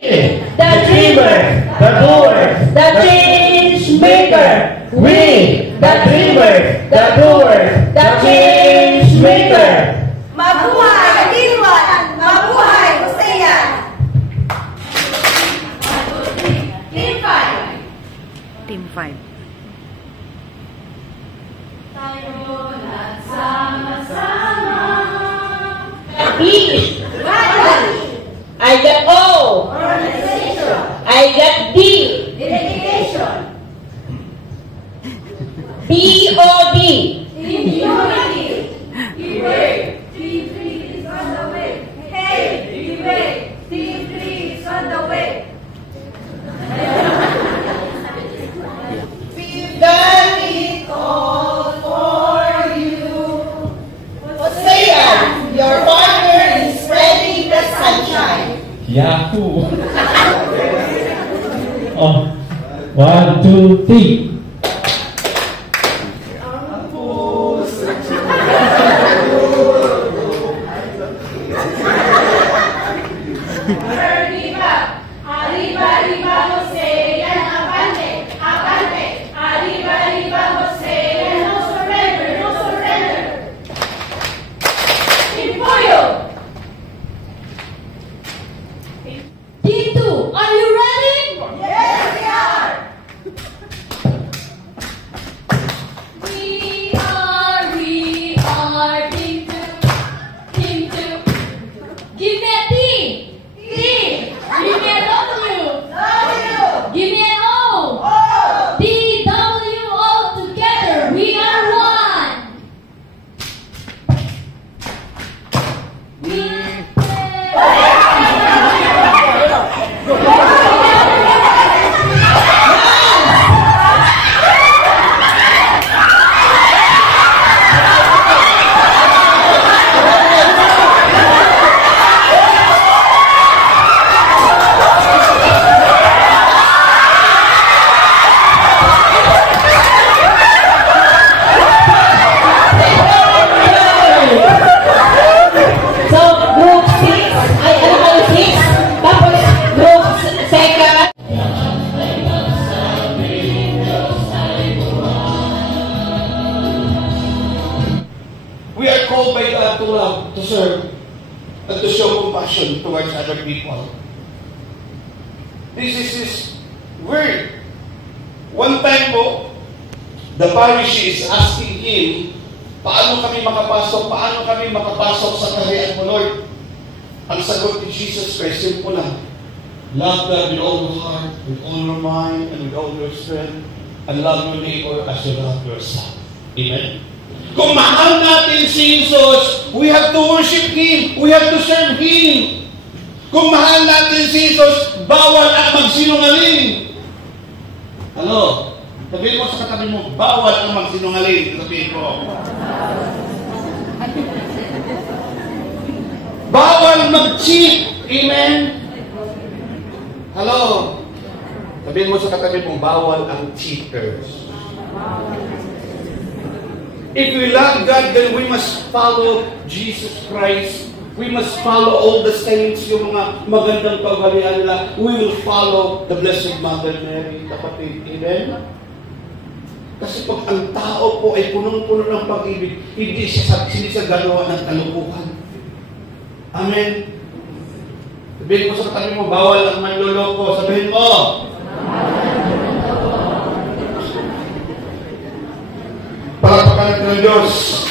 The dreamer, the doer, the change maker. We, the dreamers, the doers, the change maker. Mabuhay Diwan! Mabuhay Hosea! Team 5. Team 5. Tayo nagsama-sama. E. Body. I got O. Organization. I got D. Dedication. POD. Team unity. Debate. Team 3 is on the way. Hey, debate. Team 3 is on the way. We've done it all for you. Hosea, your partner is spreading the sunshine. Yahoo! Oh, 1, 2, 3. Arriba, arriba, arriba, Hosea, avante, avante. Arriba, arriba, Hosea, no surrender, no surrender. Impoyo. Team 2, are you ready? Yes, we are. We are Team 2. Team 2. Give me a T. T. Give me a W. W. Give me an O. O. T, W, all together. We are one. We So, group 6, ay ano kayo 6? Tapos group second. We are called by God to love, to serve, and to show compassion towards other people. This is His word. One time po, the Pharisees asking Him, paano kami makapasok sa kaharian mo, Lord? Ang sagot ni Jesus Christ, simple lang. Love God with all your heart, with all your mind, and with all your strength, and love your neighbor as you love yourself. Amen? Kung mahal natin si Jesus, we have to worship Him. We have to serve Him. Kung mahal natin si Jesus, bawal ang magsinungaling. Ano? Sabihin mo sa katabi mo, bawal ang magsinungaling. Sabihin mo. Bawal mag-cheat. Amen? Hello? Sabihin mo sa katabi mo, bawal ang cheaters. If we love God, then we must follow Jesus Christ. We must follow all the saints, yung mga magandang kaugalian nila. We will follow the Blessed Mother Mary, kapatid. Amen? Kasi pag ang tao po ay punong-puno ng pag-ibig, hindi siya gagawa ng kalukuhan. Amen? Sabihin mo sa katabi mo, bawal ang manloloko. Sabihin mo, palakpakan ng Diyos.